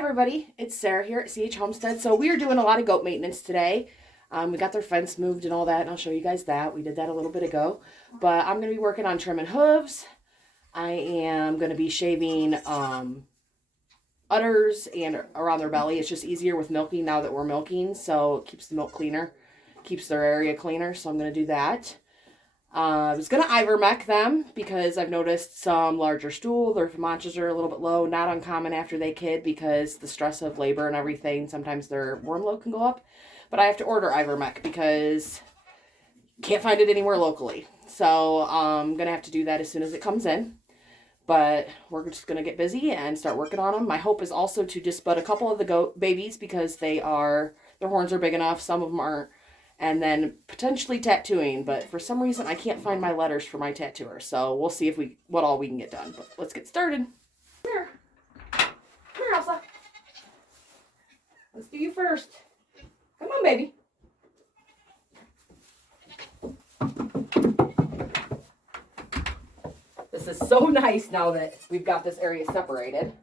everybody, it's Sarah here at CH Homestead. So we are doing a lot of goat maintenance today. We got their fence moved and all that, and I'll show you guys that. We did that a little bit ago. But I'm going to be working on trimming hooves. I am going to be shaving udders and around their belly. It's just easier with milking now that we're milking, so it keeps the milk cleaner, keeps their area cleaner, so I'm going to do that. I was going to ivermectin them because I've noticed some larger stool. Their haunches are a little bit low. Not uncommon after they kid because the stress of labor and everything. Sometimes their worm load can go up. But I have to order ivermectin because can't find it anywhere locally. So I'm going to have to do that as soon as it comes in. But we're just going to get busy and start working on them. My hope is also to just bud a couple of the goat babies because their horns are big enough. Some of them aren't. And then potentially tattooing, but for some reason I can't find my letters for my tattooer. So we'll see what all we can get done. But let's get started. Come here, Elsa. Let's do you first. Come on, baby. This is so nice now that we've got this area separated.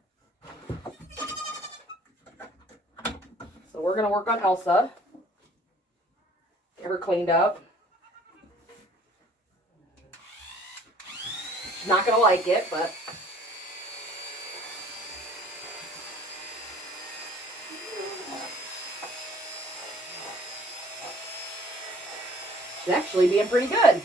So we're gonna work on Elsa. Get her cleaned up. She's not gonna like it, but she's actually being pretty good.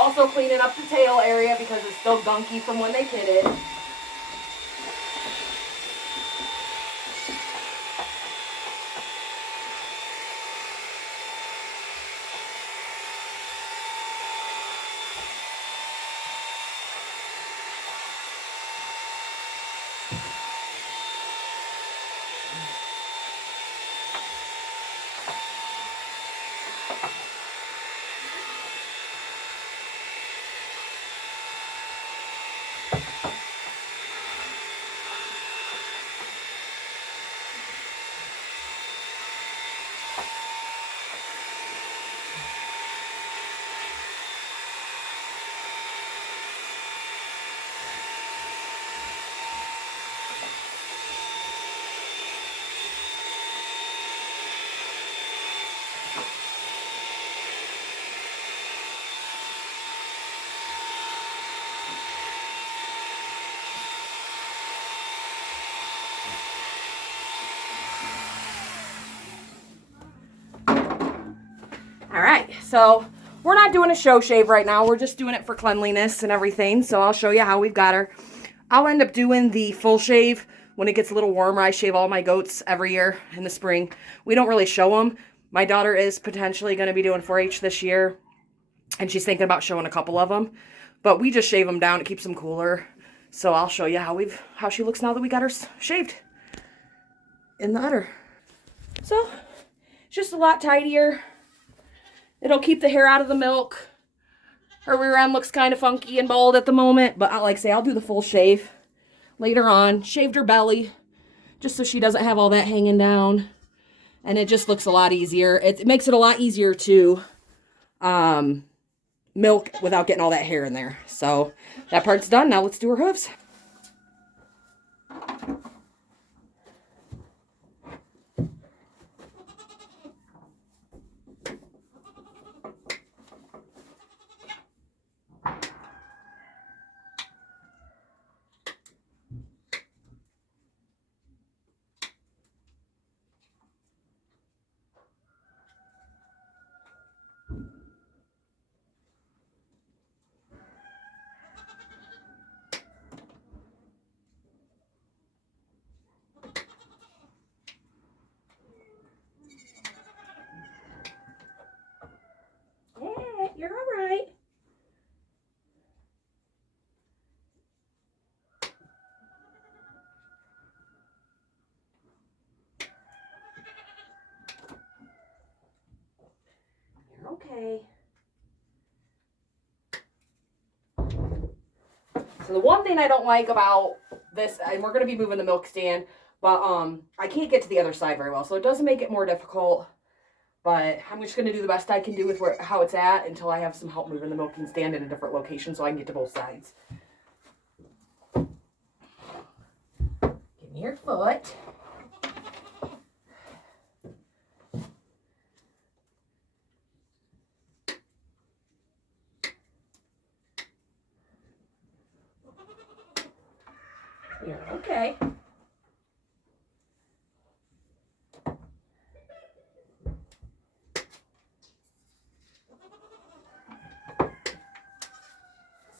Also cleaning up the tail area because it's still gunky from when they kidded. Alright, so we're not doing a show shave right now. We're just doing it for cleanliness and everything. So I'll show you how we've got her. I'll end up doing the full shave when it gets a little warmer. I shave all my goats every year in the spring. We don't really show them. My daughter is potentially going to be doing 4-H this year. And she's thinking about showing a couple of them. But we just shave them down. It keeps them cooler. So I'll show you how she looks now that we got her shaved in the udder. So it's just a lot tidier. It'll keep the hair out of the milk. Her rear end looks kind of funky and bald at the moment, but like I say, I'll do the full shave later on. Shaved her belly just so she doesn't have all that hanging down. And it just looks a lot easier. It makes it a lot easier to milk without getting all that hair in there. So that part's done. Now let's do her hooves. okay. So the one thing I don't like about this, and we're going to be moving the milk stand, but I can't get to the other side very well, so it doesn't make it more difficult. But I'm just going to do the best I can do with how it's at until I have some help moving the milking stand in a different location so I can get to both sides. Give me your foot. You're okay.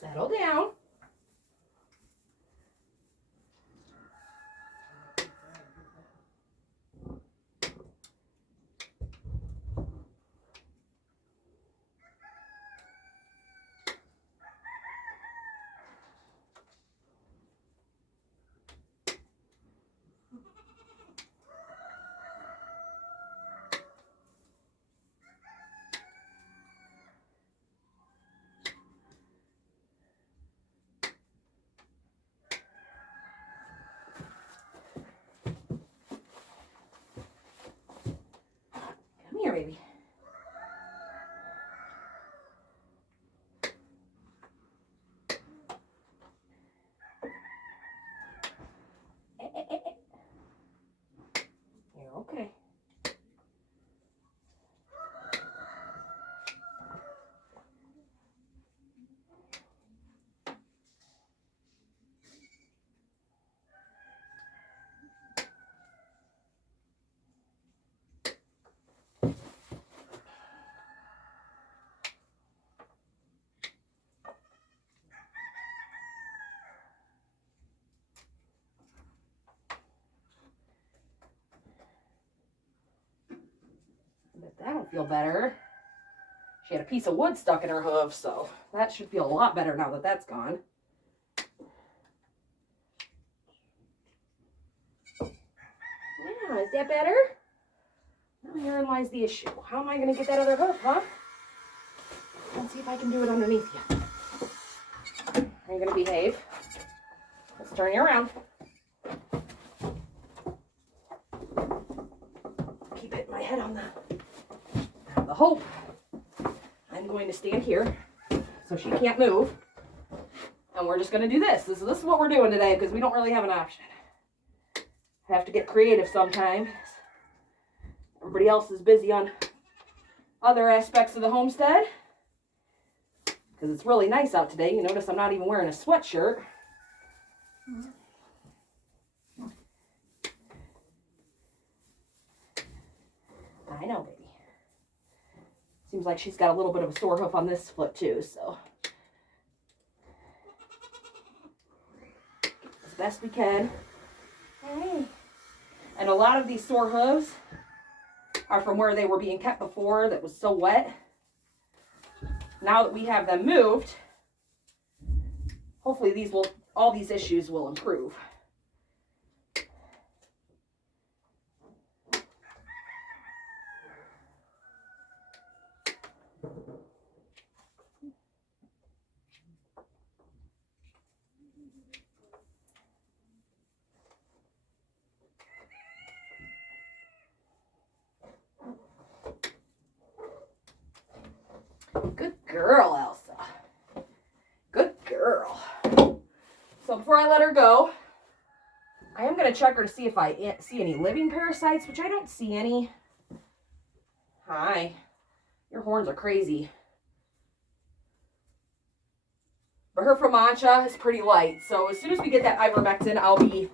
Settle down. Come here, baby. You're okay. But that'll feel better. She had a piece of wood stuck in her hoof, so that should feel a lot better now that that's gone. Yeah, is that better? Now herein lies the issue. How am I going to get that other hoof, huh? Let's see if I can do it underneath you. Are you going to behave? Let's turn you around. Keep hitting my head on the hope. I'm going to stand here so she can't move. And we're just going to do this. This is what we're doing today because we don't really have an option. I have to get creative sometimes. Everybody else is busy on other aspects of the homestead. Because it's really nice out today. You notice I'm not even wearing a sweatshirt. I know, baby. Seems like she's got a little bit of a sore hoof on this foot too, so. As best we can. Hey. And a lot of these sore hooves are from where they were being kept before that was so wet. Now that we have them moved, hopefully all these issues will improve. Good girl, Elsa. Good girl. So before I let her go, I am going to check her to see if I see any living parasites, which I don't see any. Hi. Your horns are crazy. But her Framancha is pretty light, so as soon as we get that ivermectin, I'll be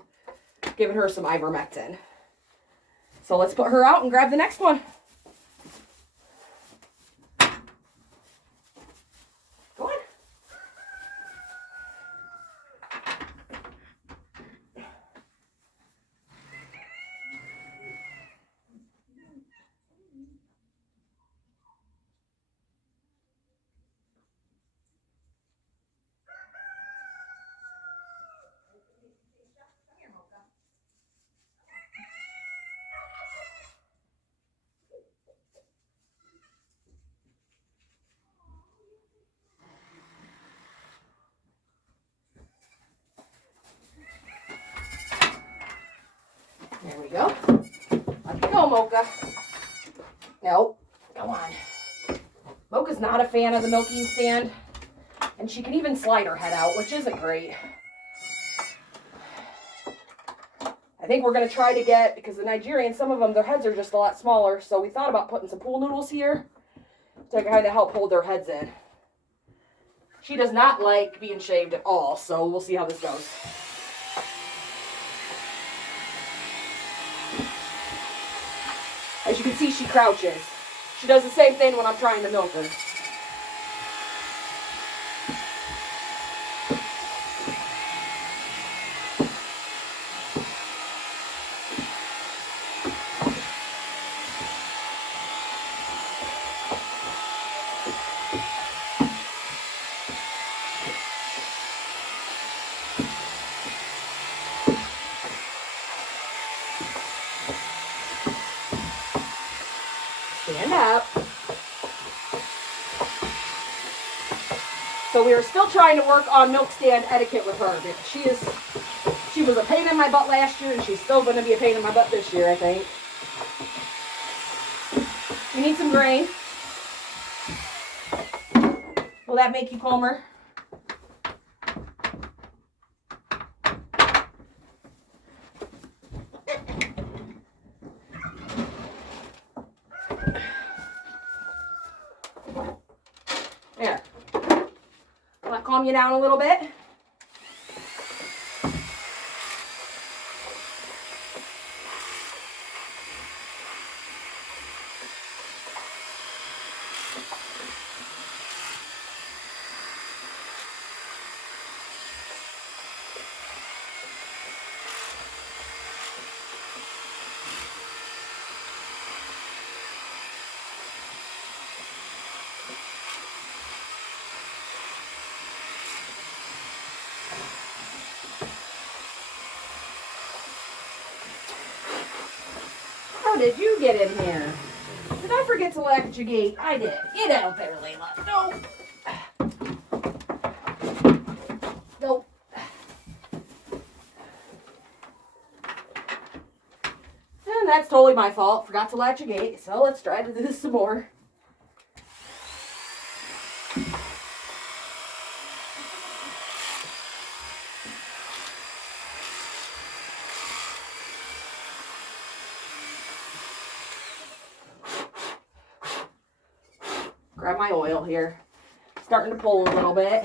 giving her some ivermectin. So let's put her out and grab the next one. Go on. go. Let you go, Mocha. Nope. Come on. Mocha's not a fan of the milking stand. And she can even slide her head out, which isn't great. I think we're going to try to get, because the Nigerians, some of them, their heads are just a lot smaller. So we thought about putting some pool noodles here to kind of help hold their heads in. She does not like being shaved at all, so we'll see how this goes. As you can see, she crouches. She does the same thing when I'm trying to milk her. Stand up. So we are still trying to work on milk stand etiquette with her. She was a pain in my butt last year, and she's still going to be a pain in my butt this year, I think. We need some grain. Will that make you calmer? There. Will that calm you down a little bit? How did you get in here? Did I forget to latch your gate? I did. Get out there, Layla. No. Go. And that's totally my fault. Forgot to latch your gate. So let's try to do this some more. Grab my oil here. Starting to pull a little bit.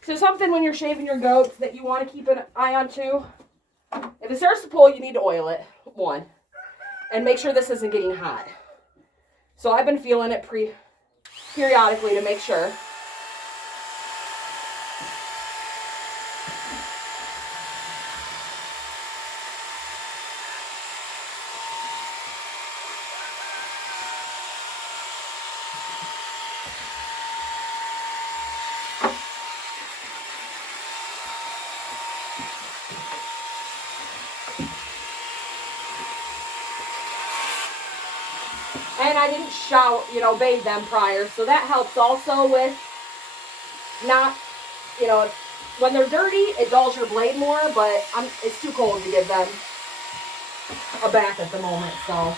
So something when you're shaving your goats that you want to keep an eye on too. If it starts to pull, you need to oil it, one. And make sure this isn't getting hot. So I've been feeling it periodically to make sure. And I didn't shower, bathe them prior. So that helps also with not, when they're dirty, it dulls your blade more, but it's too cold to give them a bath at the moment, so.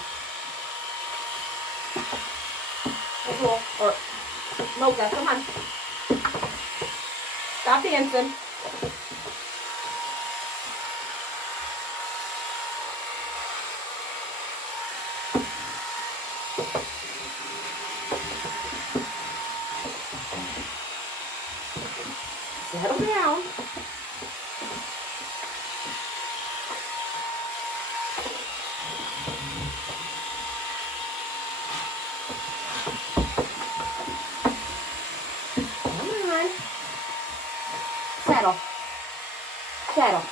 Mocha, come on. Stop dancing. Settle down. Come on. Settle. Settle.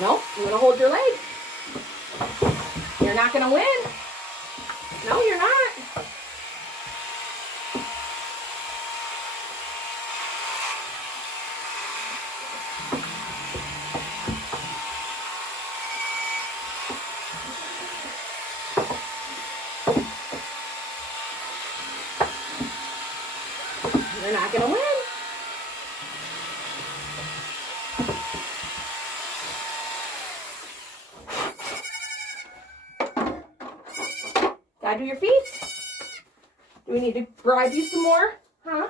No, you're going to hold your leg. You're not going to win. No, you're not. they're not going to win. Gotta do your feet? Do we need to bribe you some more? Huh?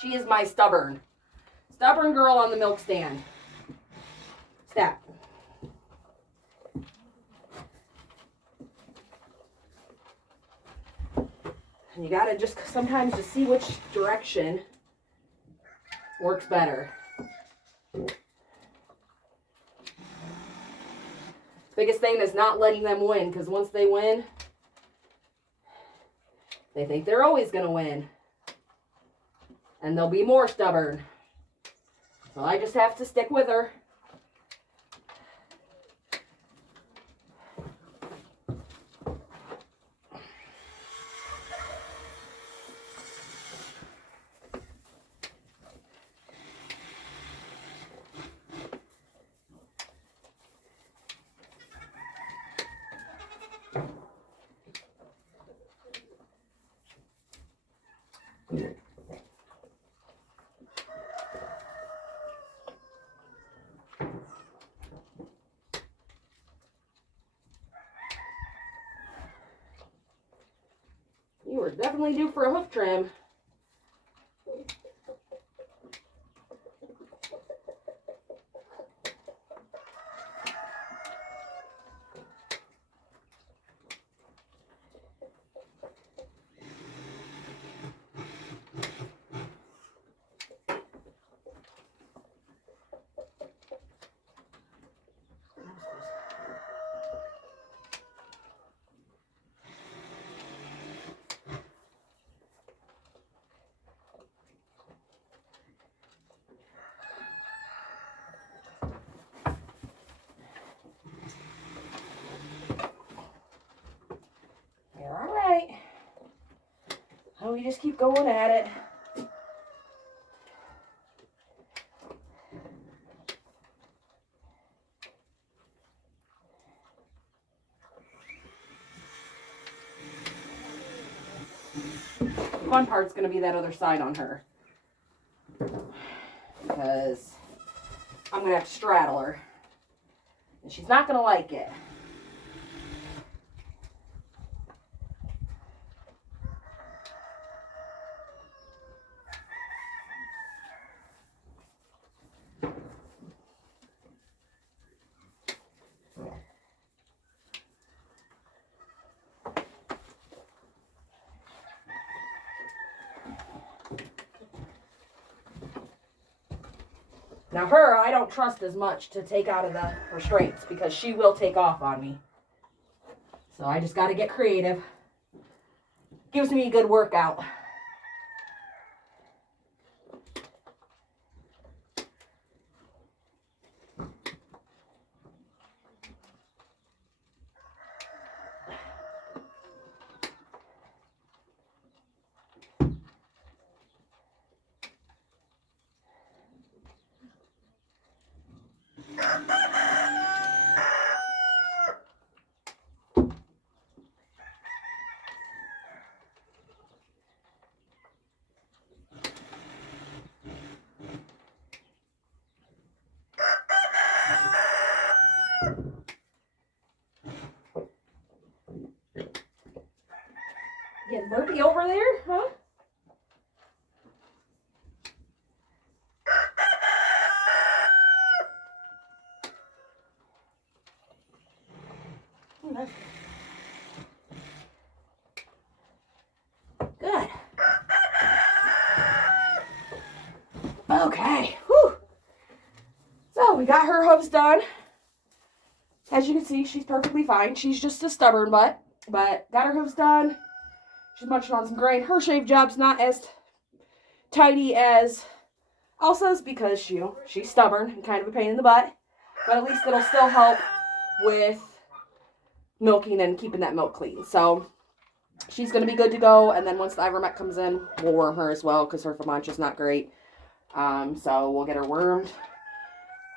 She is my stubborn girl on the milk stand. Step. And you gotta just sometimes just see which direction works better. Biggest thing is not letting them win, because once they win, they think they're always gonna win. And they'll be more stubborn. So I just have to stick with her. You were definitely due for a hoof trim. You're all right. Oh, we just keep going at it. The fun part's going to be that other side on her, because I'm going to have to straddle her, and she's not going to like it. Now her, I don't trust as much to take out of the restraints, because she will take off on me. So I just got to get creative. Gives me a good workout. Getting burpy over there, huh? Good. Okay. Whew. So we got her hooves done. As you can see, she's perfectly fine. She's just a stubborn butt, but got her hooves done. She's munching on some grain. Her shave job's not as tidy as Elsa's because she's stubborn and kind of a pain in the butt, but at least it'll still help with milking and keeping that milk clean. So she's going to be good to go, and then once the ivermectin comes in, we'll worm her as well because her Famancha is not great. So we'll get her wormed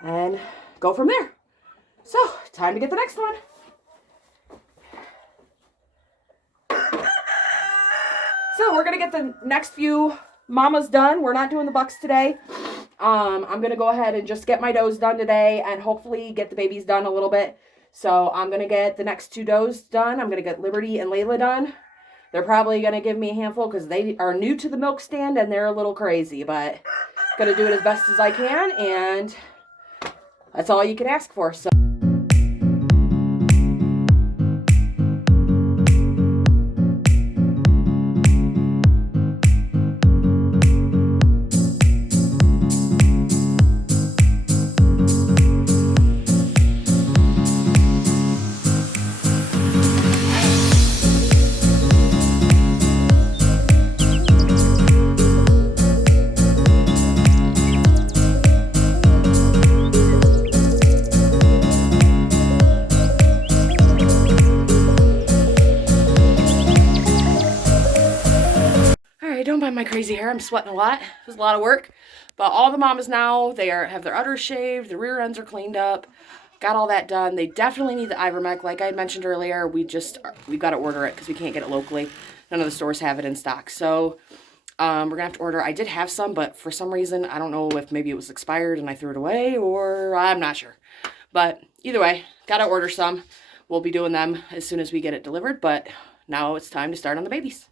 and go from there. So, time to get the next one. So, we're going to get the next few mamas done. We're not doing the bucks today. I'm going to go ahead and just get my does done today and hopefully get the babies done a little bit. So, I'm going to get the next two does done. I'm going to get Liberty and Layla done. They're probably going to give me a handful because they are new to the milk stand and they're a little crazy. But, going to do it as best as I can, and that's all you can ask for. So. Don't mind my crazy hair. I'm sweating a lot. It was a lot of work. But all the mamas now, they have their udders shaved. The rear ends are cleaned up. Got all that done. They definitely need the ivermectin. Like I had mentioned earlier, we've got to order it because we can't get it locally. None of the stores have it in stock. So we're going to have to order. I did have some, but for some reason, I don't know if maybe it was expired and I threw it away or I'm not sure. But either way, got to order some. We'll be doing them as soon as we get it delivered. But now it's time to start on the babies.